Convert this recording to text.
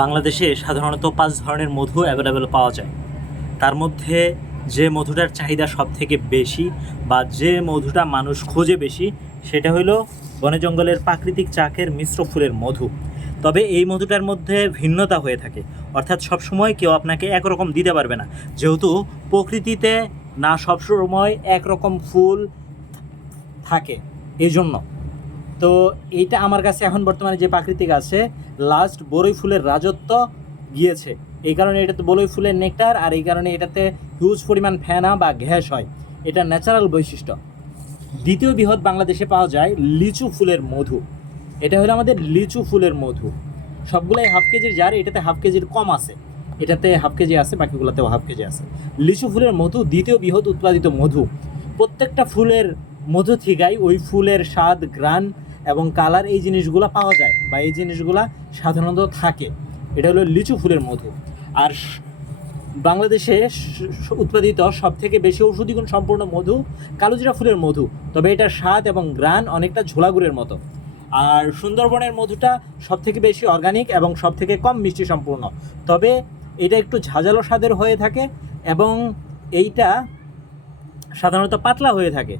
বাংলাদেশে সাধারণত 5 ধরনের মধু অ্যাভেলেবেল পাওয়া যায়। তার মধ্যে যে মধুটার চাহিদা সবথেকে বেশি বা যে মধুটা মানুষ খোঁজে বেশি সেটা হলো বনে জঙ্গলের প্রাকৃতিক চাকের মিশ্র ফুলের মধু। তবে এই মধুটার মধ্যে ভিন্নতা হয়ে থাকে, অর্থাৎ সবসময় কেউ আপনাকে একরকম দিতে পারবে না, যেহেতু প্রকৃতিতে না সবসময় একরকম ফুল থাকে এই জন্য। তো এইটা আমার কাছে এখন বর্তমানে যে প্রাকৃতিক আছে, লাস্ট বরই ফুলের রাজত্ব গিয়েছে। এই কারণে এটাতে বরই ফুলের নেকটার, আর এই কারণে এটাতে হিউজ পরিমাণ ফেনা বা গ্যাস হয়, এটা ন্যাচারাল বৈশিষ্ট্য। দ্বিতীয় বৃহৎ বাংলাদেশে পাওয়া যায় লিচু ফুলের মধু। এটা হলো আমাদের লিচু ফুলের মধু। সবগুলাই হাফ কেজির জার, এটাতে হাফ কেজির কম আছে, এটাতে হাফ কেজি আছে, বাকিগুলোতেও হাফ কেজি আছে। লিচু ফুলের মধু দ্বিতীয় বৃহৎ উৎপাদিত মধু। প্রত্যেকটা ফুলের মধু থেকেই ওই ফুলের স্বাদ, ঘ্রাণ এবং কালার এই জিনিসগুলো পাওয়া যায় বা এই জিনিসগুলা সাধারণত থাকে। এটা হলো লিচু ফুলের মধু। আর বাংলাদেশে উৎপাদিত সবথেকে বেশি ঔষধি গুণ সম্পূর্ণ মধু কালোজিরা ফুলের মধু, তবে এটার স্বাদ এবং ঘ্রাণ অনেকটা ঝোলা গুড়ের মতো। আর সুন্দরবনের মধুটা সবথেকে বেশি অর্গানিক এবং সবথেকে কম মিষ্টি সম্পূর্ণ, তবে এটা একটু ঝাঁঝালো স্বাদের হয়ে থাকে এবং এইটা সাধারণত পাতলা হয়ে থাকে।